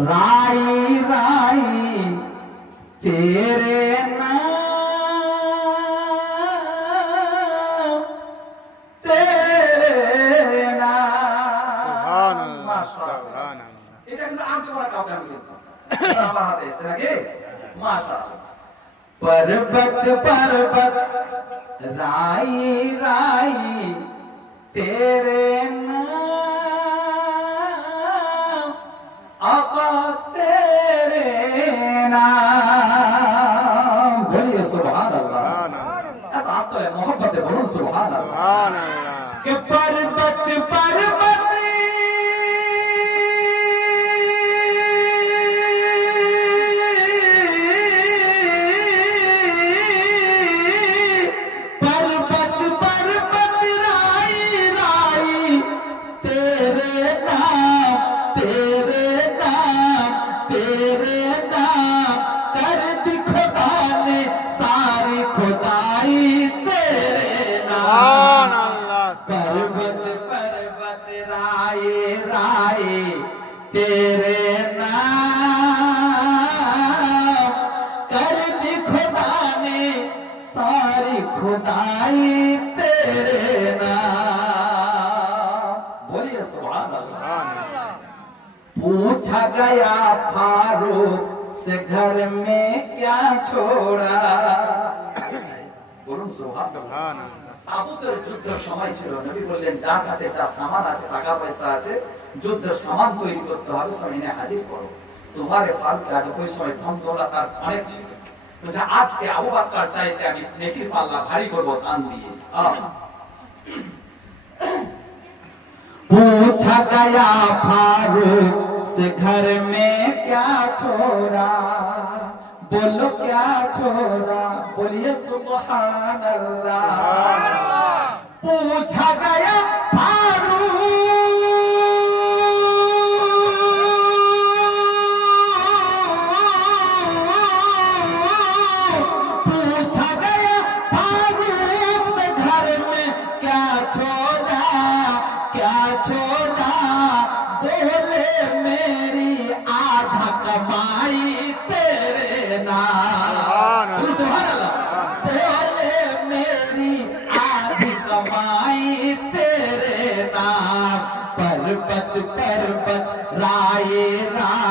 राई राई तेरे नाम तेरे नाम এটা কিন্তু আনতে পারা কাউকে আমি বলতাম আমার হাতে এসে নাকি মাশাআল্লাহ पर्वत पर्वत राई राई तेरे नाम आका तेरे नाम बोलिए सुभान अल्लाह अब आप तो मोहब्बत बोलो सुभान अल्लाह कि पर्वत पर्वत तेरे नाम कर दी खुदा ने सारी खुदाई तेरे नाम बोलिए सुभान अल्लाह पूछा गया फारूक से घर में क्या छोड़ा बोलूं सुभान अल्लाह তাবুকের যুদ্ধের সময় ছিল নবী বললেন যার কাছে যা সামান আছে টাকা পয়সা আছে যুদ্ধের সামান তৈরি করতে হবে সামনে হাজির করো তোমারে ফারুক আজ ওই সময় ধন দৌলত আর অনেক ছিল বলছে আজকে আবু বকর চাইতে আমি নেকির পাল্লা ভারী করব দান দিয়ে पूछा गया फारूक से घर में क्या छोड़ा बोलो क्या छोड़ा बोलिए सुभान अल्लाह पूछा गया फारूक पूछा गया फारूक से घर में क्या छोड़ा बोले मेरी आधा कमाई तेरे नाम बोले मेरी आधी कमाई तेरे नाम पर्वत पर्वत राय राय